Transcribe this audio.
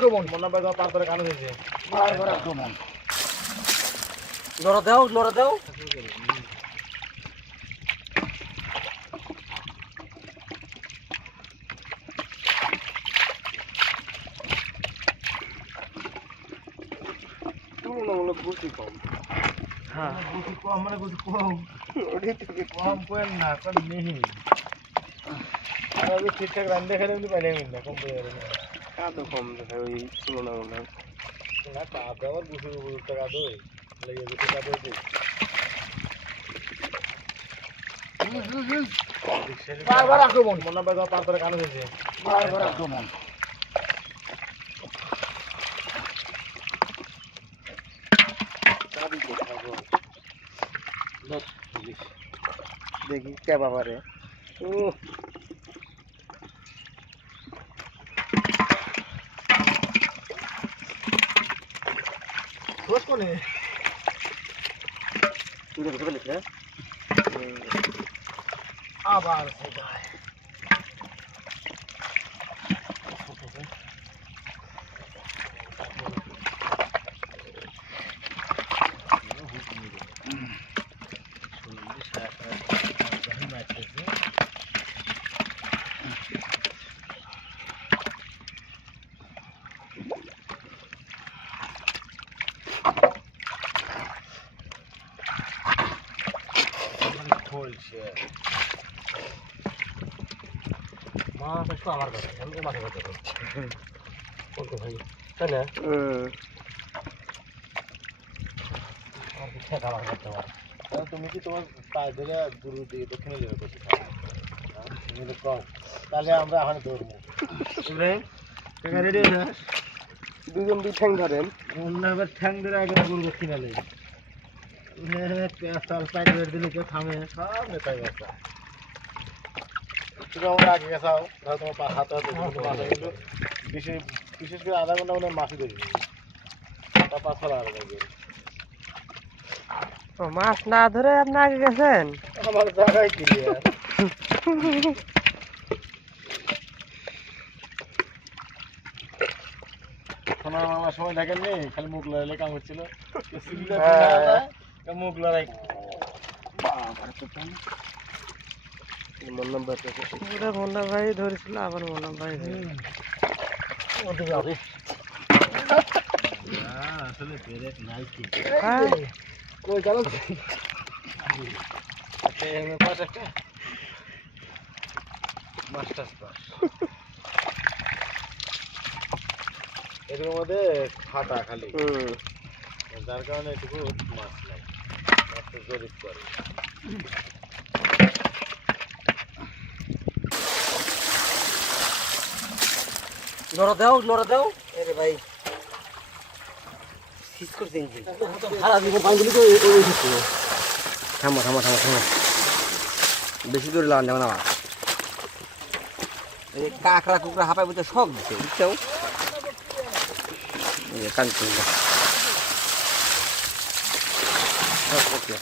আক্রমণ। মনে হয় পার করে কানে দিয়েছে বারবার আক্রমণ। লড়া দাও লড়া দাও। তুলনামূলক গুছি কম। হ্যাঁ। গুছি কম মানে গুছি কম। ওটি থেকে কম কোয়েন না কম নেহি ঠিকঠাক রান্না খেলে না কম পেয়ে কম দেখে ওই তুলনামূলক না কাদা আবার গুছি কাদা ওই লেগে গুছি কাদা ওই বারবার আক্রমণ। মনে হয় পার করে কানে বারবার আক্রমণ। দেখি কে বাবারে দোষ দেখে ফেলিস না আবার কোথায় খোলছে মাছ একটু আমার কাছে আমি তো মাথা কথা বলতে ভাই তাই না? আর কিছু খাবার করতে পারে তাহলে তুমি কি তোমার পায়ে ধরে গুরু দিয়ে দক্ষিণে যাবে বসে তুমি তো কম। তাহলে আমরা এখন ধরবো। ইব্রাহিম টাকা রেডি দুজন দুই ঠ্যাং ধরেন। অন্য এবার ঠ্যাং ধরে আগে গুরু দক্ষিণে পেঁয়াজ দিলে কেউ থামে সব নেতাই বাচ্চা তুমি আমার আগে গেছাও ধরো তোমার পা হাতে হাতে কিন্তু বিশেষ বিশেষ করে আধা ঘণ্টা মনে হয় মাছি ধরি তা মাছ না ধরে আপনি আগে গেছেন? আমার জায়গায় ক্লিয়ার সোনার মামা সময় দেখেননি? খালি মুখ লড়াইলে কাম হচ্ছিল মুখ লড়াই মোল্লাম ভাই পুরো মোল্লাম ভাই ধরেছিল আবার মোল্লাম ভাই আসলে ব্রেক নাই কি কই চালো মাস্টার্স পাস এর মধ্যে ফাটা খালি যার কারণে এটুকু মাছ নাই মাছটা জরিপ করে দাও দাও আরে ভাই সারা দিনে তো থামো থামো থামো থামো বেশি দূরে লাগান যাবে না এই কাকড়া কুকড়া হাঁপায় বুঝতে শখ দিচ্ছে বুঝছ Okay.